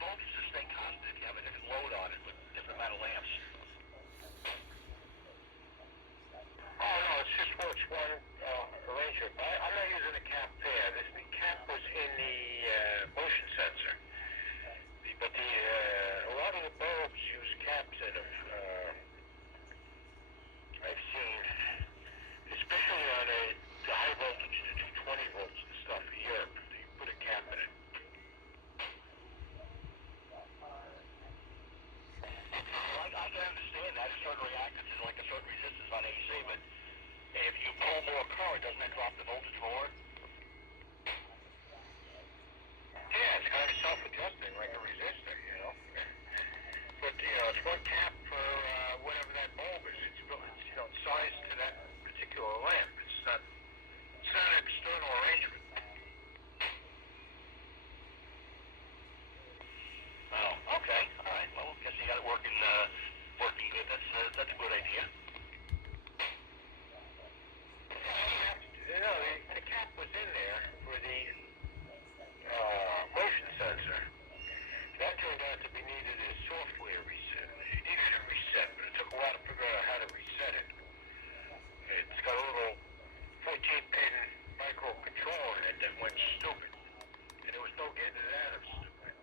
voltage to stay constant if you have a different load on it with different amount of lamps? Oh no, it's just works one arrangement. I'm not using the cap there. This new cap was in the motion sensor. But a lot of the bulbs use caps in them. I've seen, especially on the high voltage, the 220 volts and stuff in Europe, they put a cap in it. Well, I can understand that. Certain reactance is like a certain resistance on AC, but if you pull more current, doesn't that drop the voltage more? Yeah, it's kind of self-adjusting, like a resistor, you know. But it's one cap for whatever that bulb is. It's sized to that particular lamp. It's not an external arrangement. Oh, okay. All right. Well, guess you got it working good. That's a good idea. The cap was in there for the motion sensor. That turned out to be needed as software reset. It needed a reset, but it took a while to figure out how to reset it. It's got a little 14-pin microcontroller in it that went stupid, and there was no getting it out of stupid.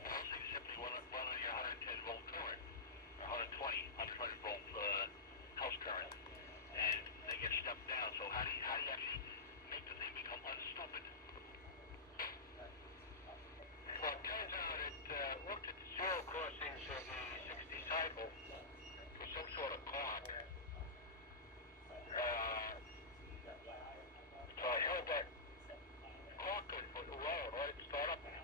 So you simply run on your 110 volt current, or 120 volt house current, and they get stepped down. So how do you actually make the thing become unstupid? Well, it turns out it looked at the zero crossings of the 60 cycle for some sort of clock. So I held that clock input low and let it start up and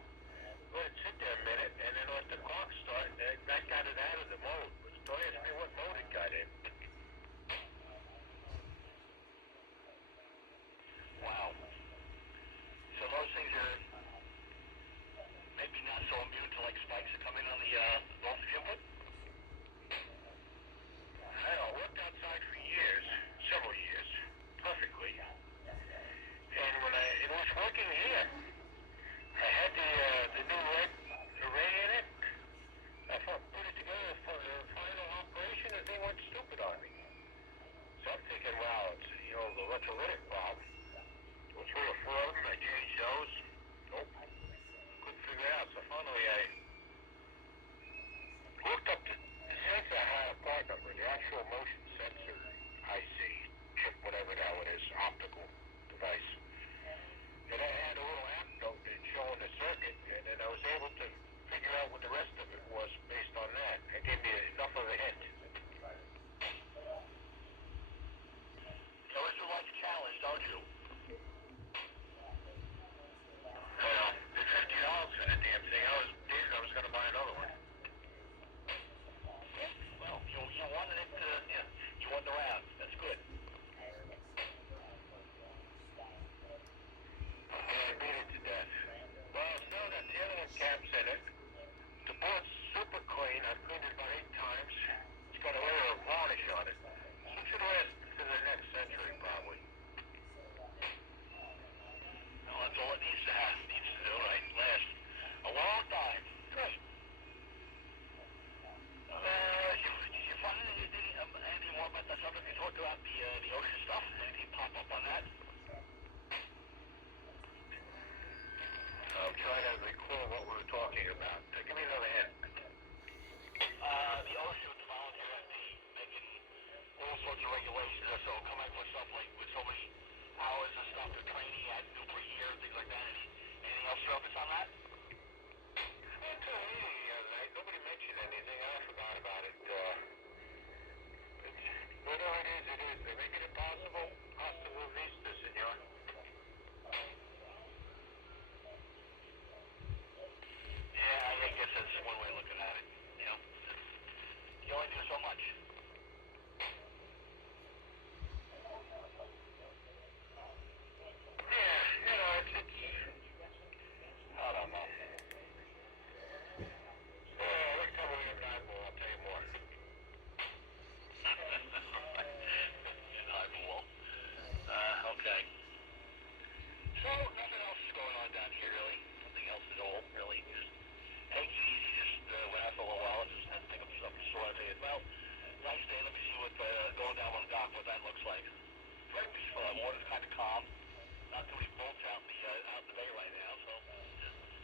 let it sit there a minute, and then let the clock start, and that got it out of the mode. But don't ask me what mode it got in. Wow. So those things are maybe not so immune to like spikes that come in on the voltage input? I worked outside for years, several years, perfectly. And when it was working here, I had the new red array in it. I put it together for the final operation, and they went stupid on me. So I'm thinking, wow, it's the electrolytic problem. Went through a four of them, I changed those. Nope, couldn't figure it out. So finally, I looked up the sensor had a part number, the actual motion sensor IC chip, whatever the hell it is, optical device. And I had a little app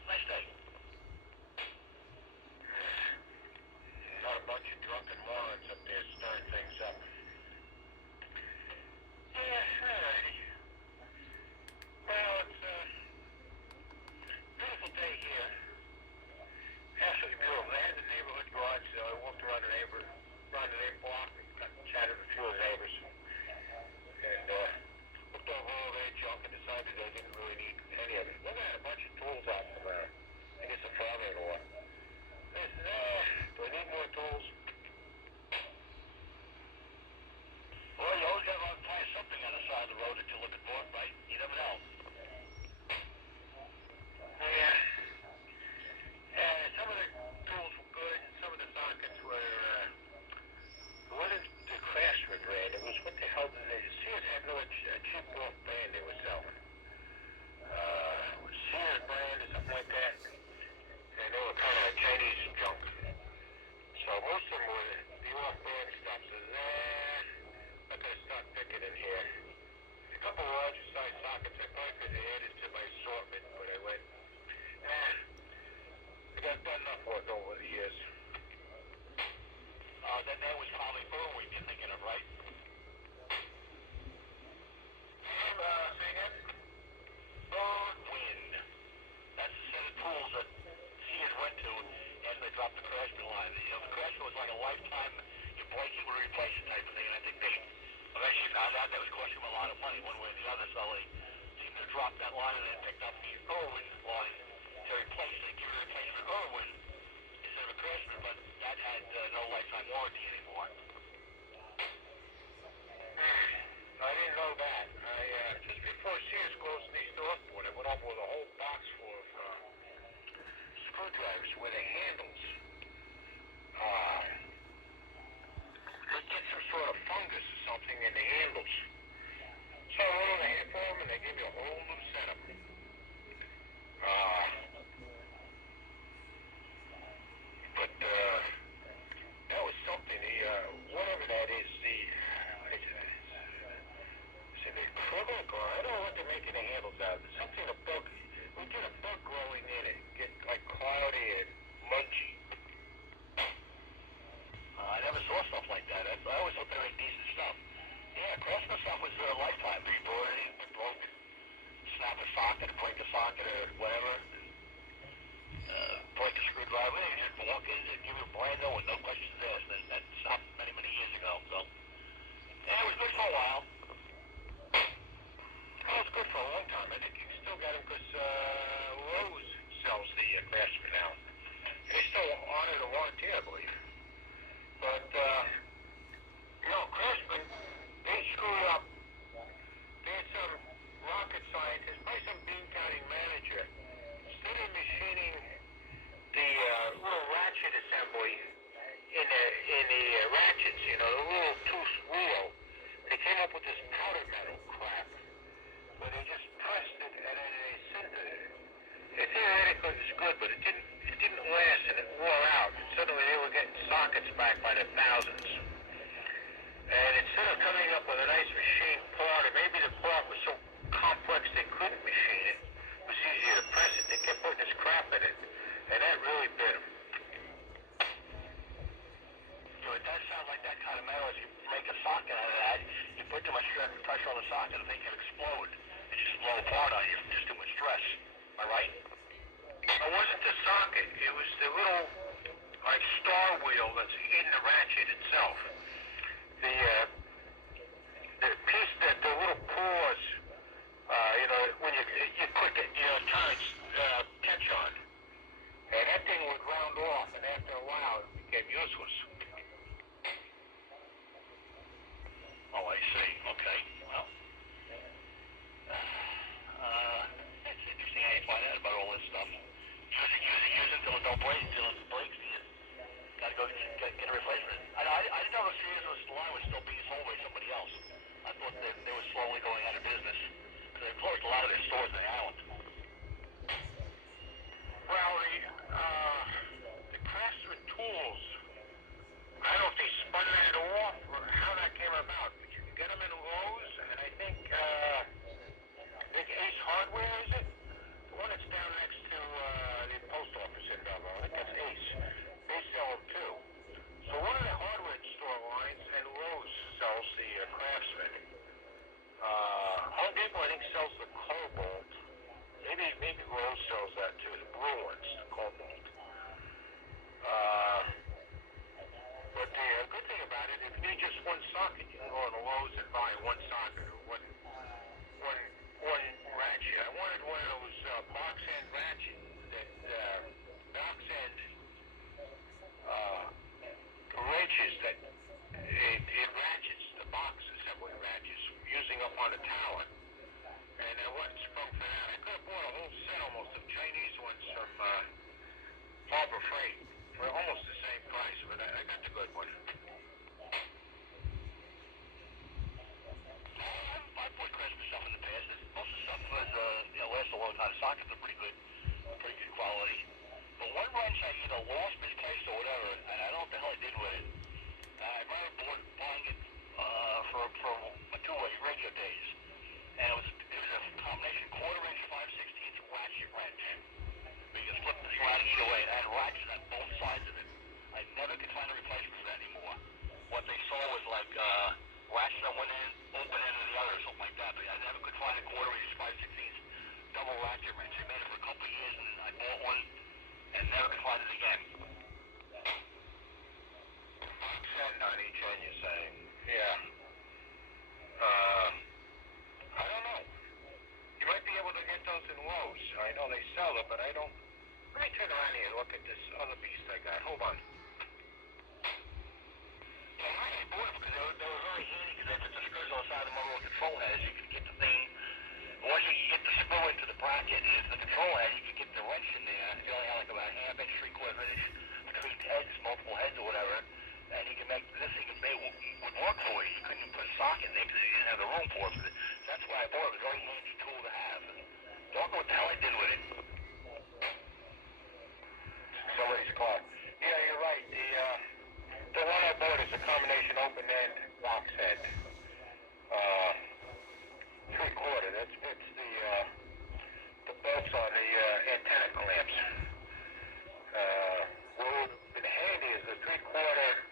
Nice day. Got a bunch of drunken morons up there stirring things up. Yeah, alrighty. Well, it's a beautiful day here. Absolutely beautiful. I had the neighborhood garage, so I walked around the neighbor block and got chatted with a few of the neighbors. And looked over all their junk and decided I didn't really need any of it. Then I had a bunch of tools out from I guess a father-in-law. I said, do I need more tools? Well, you always got to find something on the side of the road that you're looking for, right? You never know. Yeah. Some of the tools were good. Some of the sockets were, it wasn't the Craftsman brand. It was what the hell did they, Sears had no cheap off brand they were selling. Sears brand or something like that. And they were kind of like Chinese junk. So most of them were the off-brand stuff. So I'm going to start picking in here. A couple of larger size sockets I probably could have added to my assortment, but I went, I got done enough work over the years. That name was probably Irwin you're thinking of, right? Say again? Irwin. That's the set of tools that Sears went to after they dropped the Craftsman line. You know, the Craftsman was like a lifetime, you break it, we replace it type of thing, and I think they eventually found out that was costing them a lot of money one way or the other, so they seemed to drop that line and they picked up the Irwin line to replace it, give it a replacement Irwin instead of a Craftsman, but that had no lifetime warranty anymore. I didn't know that. Just before Sears closed in East Northport, I went over with a whole box full of screwdrivers with the handles. They get some sort of fungus or something in the handles. So I went over here for them and they gave me a whole new set of them. But that was something. Whatever that is, is it acrylic or I don't know what they're making the handles out of. Something a bug. We get a bug growing in it, get like cloudy and mungy. I never saw stuff like that. I always thought they were decent stuff. Yeah, Craftsman stuff was lifetime. They brought it in, they broke it, snap a socket, break a socket or whatever, break a screwdriver, they just walk in and give you a brand new one, no questions asked. And that stopped many, many years ago. So, yeah, it was good for a while. Oh, it's good for a long time. I think you still got them because Lowe's sells the Craftsman now. They still honor the warranty, I believe. But, Craftsman, they screwed up. They had some rocket scientist, probably some bean counting manager, instead of machining the little ratchet assembly in the ratchets, the little tooth wheel, they came up with this powder metal crap. So they just pressed it and then they sintered it. It theoretically was good, but it didn't last and it wore out. And suddenly they were getting sockets back by the thousands. And instead of coming up with a nice machine part, or maybe the part was so complex they couldn't machine it, it was easier to press it, they kept putting this crap in it. And that really bit them. So it does sound like that kind of metal. If you make a socket out of that, you put too much pressure on the socket, the thing can explode. It just blow apart on you. Just too much stress. Am I right? It wasn't the socket. It was the little, star wheel that's in the ratchet itself. The piece that the little paws, when you click it, turns catch on. And that thing would round off, and after a while, it became useless. Oh, I see. Okay. Well, it's interesting how you find out about all this stuff. Use it until it don't break, until it breaks, and you gotta go get a replacement. I didn't know the Sears line was still being sold by somebody else. I thought they were slowly going out of business. Because they closed a lot of their stores in the island. Well, the Craftsman tools, I don't know if they spun that off or how that came about, but you can get them in Lowe's, and I think Ace Hardware, is it? The one that's down next to box end ratchet that box end wrenches that it ratchets the box assembly ratchets using up on the tower. And I wasn't sprung for that. I could have bought a whole set almost of Chinese ones from Harbor Freight for almost the same price, but I got the good one. I bought Christmas stuff in the past. Most of the stuff was, lasts a long time. Sockets are pretty good quality. But one wrench I either lost, misplaced, or whatever, and I don't know what the hell I did with it. I remember buying it for my two-way radio days. And it was a combination quarter-inch, 5/16 ratchet wrench. Where you can flip the sliding either way. It had ratchets on both sides of it. I never could find a replacement for that anymore. What they saw was like ratchet on one end, open end on the other, or something like that. But I never could find a quarter-inch, 5/16 double ratchet wrench. They made it for a couple of years, and I bought one and never could find it again. Box end on each end, you're saying? Yeah. I don't know. You might be able to get those in Lowe's. I know they sell it, but I don't. Let me turn around here and look at this other beast I got. Hold on. Yeah, I bought it because they were very handy because they put the screws on the side of the motor control heads. You could get the thing, once you could get the screw into the bracket and into the control head, you could get the wrench in there. You only had like about a half inch, 3/4 inch between heads, multiple heads or whatever. And you can make this thing would work for you. You couldn't even put a socket in there because you didn't have the room for it. That's why I bought it. It was a very handy tool to have. Don't know what the hell I did with it. Somebody's car. Yeah, you're right. The one I bought is a combination open end box head. 3/4. That fits the bolts on the antenna clamps. What would have been handy is the 3/4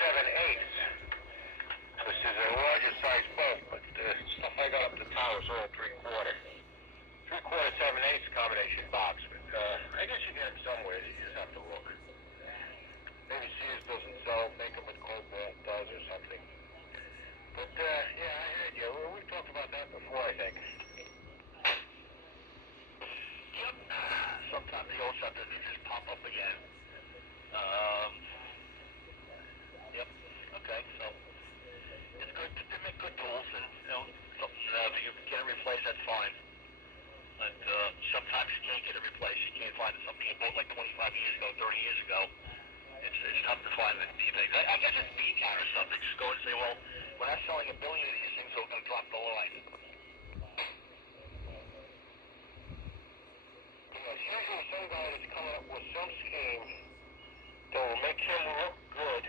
7/8. This is a larger size bolt, but the stuff I got up the tower is all 3/4. 3/4 7/8 combination box. But I guess you get it somewhere. You just have to look. Maybe Sears doesn't sell, make them with Cobalt does or something. But yeah, I heard you. We've talked about that before, I think. Yep. Sometimes the old stuff doesn't just pop up again. Yep. Okay, so it's good to make good tools, and something if you get it replaced, that's fine. But sometimes you can't get it replaced. You can't find something you bought like 25 years ago, 30 years ago. It's tough to find these things. I guess it's bean counter stuff. They just go and say, well, we're not selling a billion of these things, so we're going to drop the line. Yeah, it's usually some guy that's coming up with some scheme that will make him look good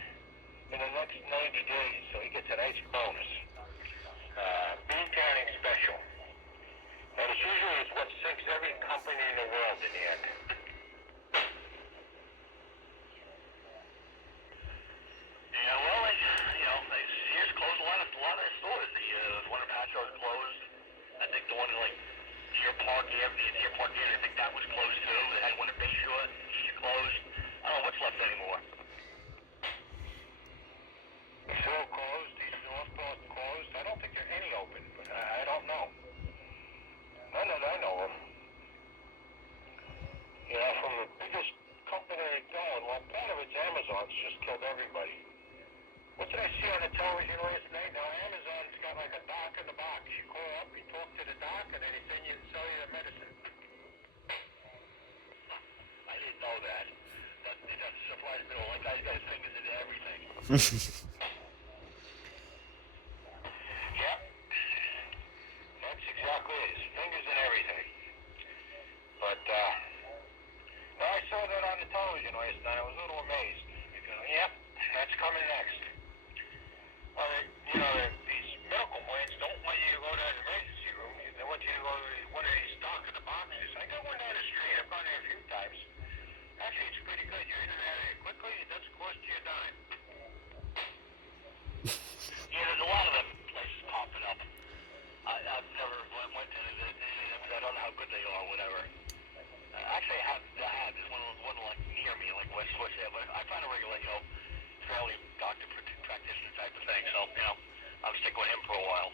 in the next 90 days, so he gets a nice bonus. Bean counting special. And it's usually what sinks every company in the world in the end. Yeah, well, Sears closed a lot of their stores. The one in Patchogue closed. I think the one in like Deer Park Inn, I think that was closed too. They had one in Bayshore, she's closed. I don't know what's left anymore. Still closed. These Northport closed. I don't think there are any open, but I don't know. None that I know of. You know, from the biggest company going, well, part of it's Amazon's just killed everybody. What did I see on the television last night? Now, Amazon's got like a doc in the box. You call up, you talk to the doc, and then they sell you the medicine. I didn't know that. It doesn't surprise me at all. Like, guy's got his fingers into everything. Yep. That's exactly it. His fingers in everything. But, no, I saw that on the television last night. I was a little amazed. Yep, that's coming next. These medical plans don't want you to go to an emergency room. They want you to go to one of these stock in the boxes. I got one down the street. I've gone there a few times. Actually, it's pretty good. You're in and out of there quickly. It doesn't cost you a dime. Yeah, there's a lot of them places popping up. I've never went to any of them because I don't know how good they are or whatever. Actually, I have. There's one like near me, like West Bush there, but I find a regular, fairly doctor practitioner type of thing. So, I'll stick with him for a while.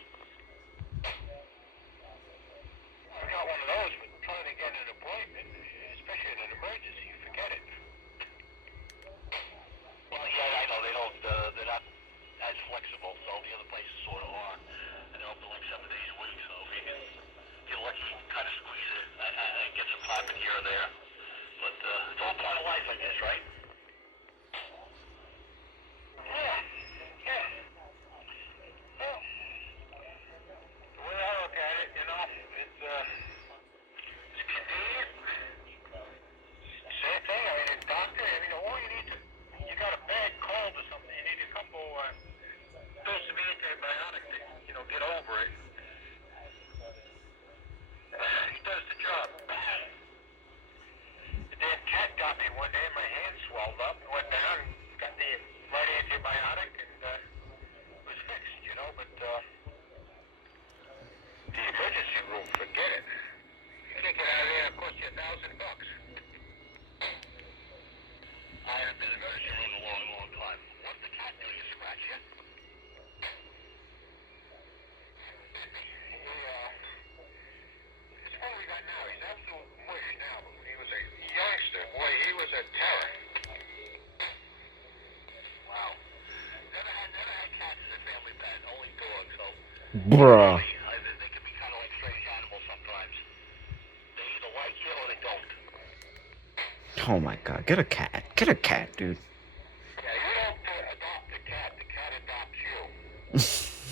I got one of those, but try happen here or there. But it's all part of life, I guess, right? Yeah. Yeah. Well, the way I look at it, it's convenient. Same thing. I mean, a doctor, all you need to, you got a bad cold or something, you need a couple doses of antibiotic to, get over it. He does the job. The damn cat got me one day, my hand swelled up, went down, got the right antibiotic, and was fixed, but the emergency room, forget it. You can't get out of there, it costs you $1,000. I haven't been in the emergency room in a long, long time. What's the cat doing? Scratch you? It's what we got now. He's absolute mush now, but when he was a youngster, boy, he was a terror. Wow. Never had cats as a family pet, only dogs, so Bruh. they can be kind of like strange animals sometimes. They either like you or they don't. Oh my god, get a cat. Get a cat, dude. Yeah, you don't adopt the cat adopts you.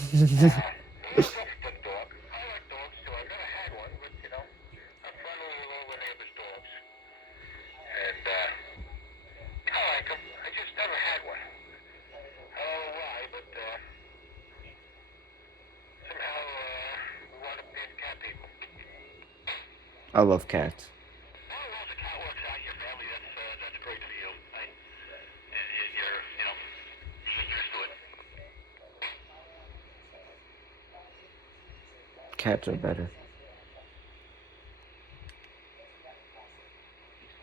He's a good dog. I like dogs too. I never had one, but I'm friendly with all the neighbors' dogs. And I like them. I just never had one. I don't know why, but somehow we wound up being cat people. I love cats. Well, as long as the cat works out in your family, that's great for you, right? You're, you get used to it. Cats are better.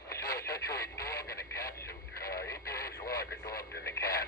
So essentially a dog in a cat suit. He behaves more like a dog than a cat.